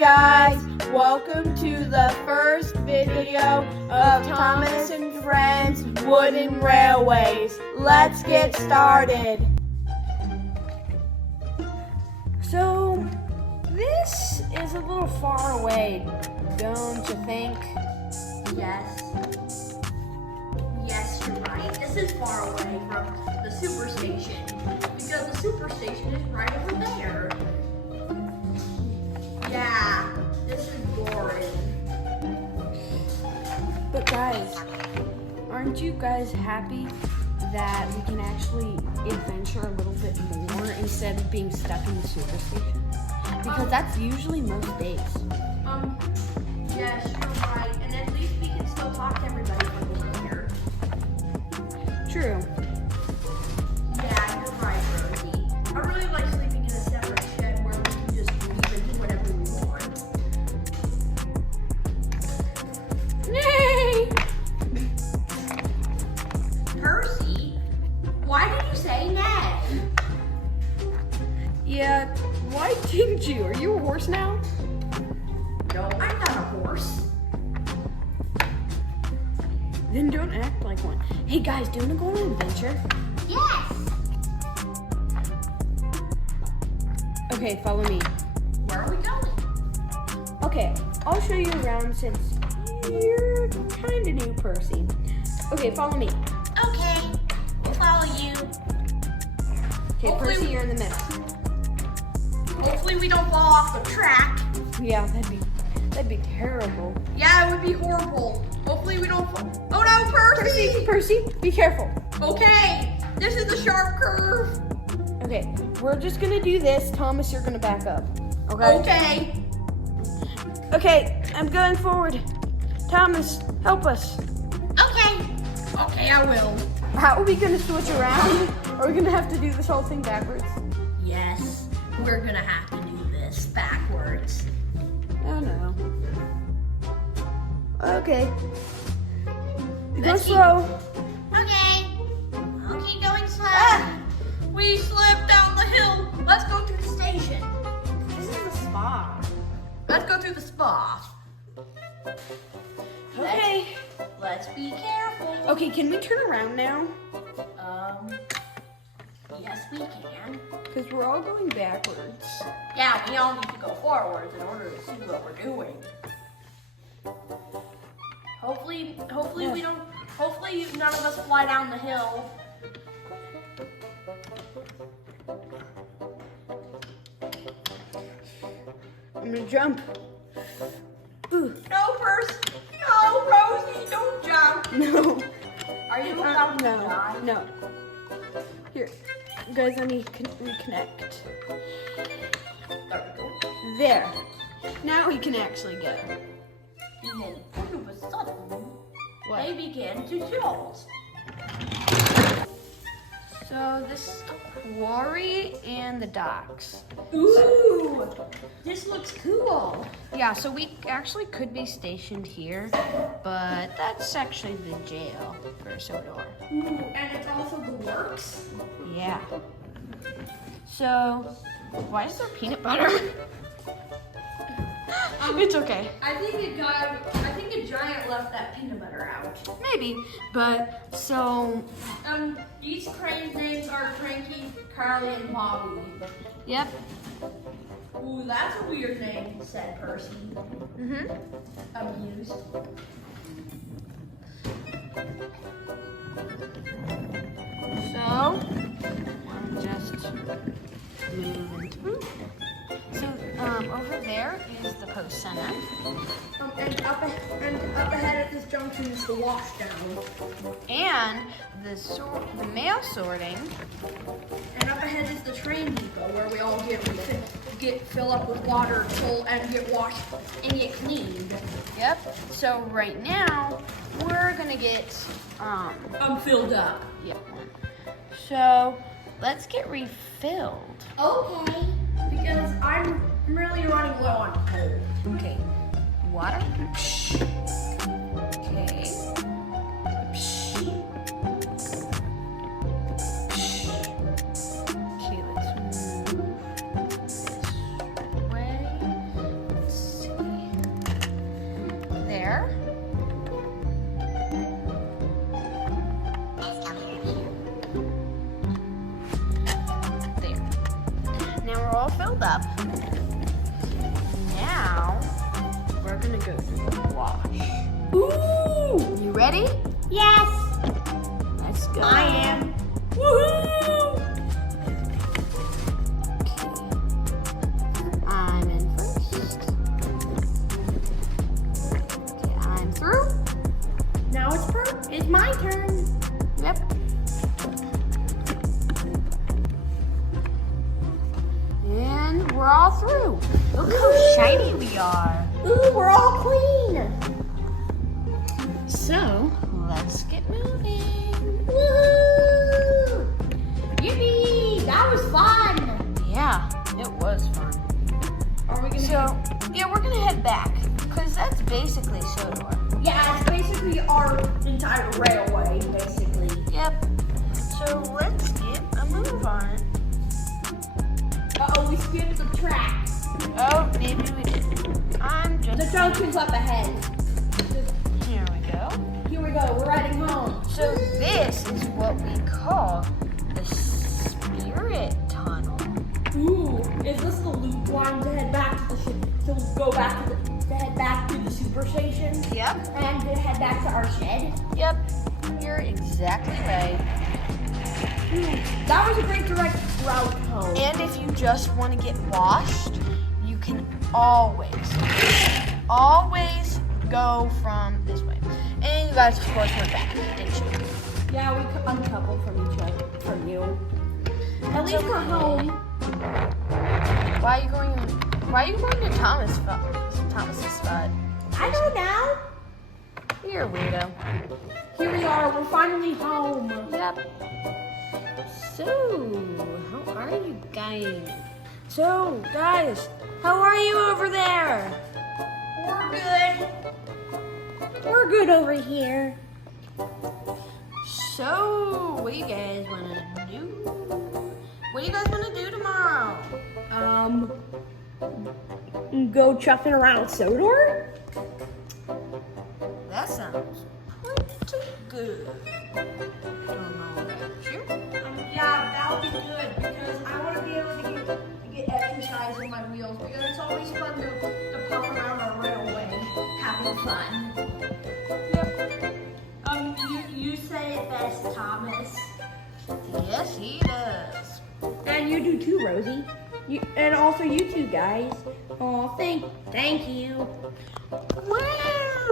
guys, welcome to the first video of Thomas and Friends Wooden Railways. Let's get started. So, this is a little far away, don't you think? Yes. Yes, you're right. This is far away from the superstation because the superstation is right over there. Yeah, this is boring. But guys, aren't you guys happy that we can actually adventure a little bit more instead of being stuck in the superstation? Because that's usually most days. Yes, you're right. And at least we can still talk to everybody when we're here. True. Yeah, you're right, Rosie. I really like sleeping in a separate shed where we can just leave and do whatever we want. Yay! Percy, why did you say nay? Yeah, why didn't you? Are you a horse now? No, I'm not a horse. Then don't act like one. Hey guys, do you want to go on an adventure? Yes. Okay, follow me. Where are we going? Okay, I'll show you around since you're kind of new, Percy. Okay, follow me. Okay, we'll follow you. Okay, Hopefully Percy, we- you're in the middle. Hopefully we don't fall off the track. Yeah, that'd be terrible. Yeah, it would be horrible. Hopefully we don't fall. Oh no, Percy! Percy, be careful. Okay, this is a sharp curve. Okay, we're just gonna do this. Thomas, you're gonna back up. Okay? Okay. Okay, I'm going forward. Thomas, help us. Okay. Okay, I will. How are we gonna switch around? Are we gonna have to do this whole thing backwards? Yes, we're gonna have to do this backwards. Oh no. Okay. Go Let's keep- slow. Okay. I'll keep going slow. Ah! We slipped down the hill. Let's go to the station. This is the spa. Let's go to the spa. Okay. Let's be careful. Okay, can we turn around now? Yes, we can. Because we're all going backwards. Yeah, we all need to go forwards in order to see what we're doing. Hopefully we don't. Hopefully none of us fly down the hill. I'm gonna jump. Ooh. No, Percy. No, Rosie, don't jump. No. Are you about to die? No. Here. Guys, let me reconnect. There we go. There. Now we can actually go. And then all of a sudden, What? they begin to tilt. So this is the quarry and the docks. Ooh, this looks cool. Yeah, so we actually could be stationed here, but that's actually the jail for SODOR. Ooh, and it's also the works. Yeah. So, why is there peanut butter? It's okay. I think a giant left that peanut butter out. Maybe, but so, These cranes' names are Cranky, Carly, and Bobby. yep. Ooh, that's a weird name, said Percy. Mm-hmm. Amused. So, I'm just moving through. So, over there is the post center. And up ahead at this junction is the washdown. And the mail sorting. And up ahead is the train depot where we all fill up with water and get washed and get cleaned. Yep. So right now we're gonna get I'm filled up. yep. So let's get refilled. Okay, because I'm really running low on coal. Okay. Water. Okay. Okay, let's move this way. Let's there. There. Now we're all filled up. Now we're gonna go through the wash. Ooh! You ready? Yes! Let's go. I am. Woohoo! I'm in first. Okay, I'm through. Now it's my turn. Yep. And we're all through. Look how shiny we are. Ooh, we're all clean. So, let's get moving. Woo! Yippee! That was fun. Yeah, it was fun. Are we gonna? So, yeah, we're gonna head back because that's basically SODOR. Yeah, it's basically our entire railway, basically. Yep. So let's get a move on it. Uh-oh, we skipped the tracks. Oh, maybe we didn't. I'm just. The Toku's up ahead. Here we go. Here we go, we're riding home. So this is what we call the Spirit Tunnel. Ooh, is this the loop line to head back to the to go back to head back to the super station? Yep. And to head back to our shed? Yep. You're exactly right. That was a great direct route home. And if you just want to get washed, you can always go from this way. And you guys, of course, went back, didn't you? Yeah, we uncoupled from each other, from you. At least we're home. Why are you going to Thomas's spot? I don't know. You're a weirdo. Here we are, we're finally home. Yep. So, how are you guys? So, guys, how are you over there? We're good. We're good over here. So, what do you guys want to do? What do you guys want to do tomorrow? Go chuffing around SODOR? That sounds pretty good. Don't know about you. Yeah, that would be good because I want to be able to get exercise in my wheels because it's always fun to puff around our railway, having fun. Yep. You said it best, Thomas. Yes, he does. And you do too, Rosie. And also you two guys. Oh, thank you. Wow.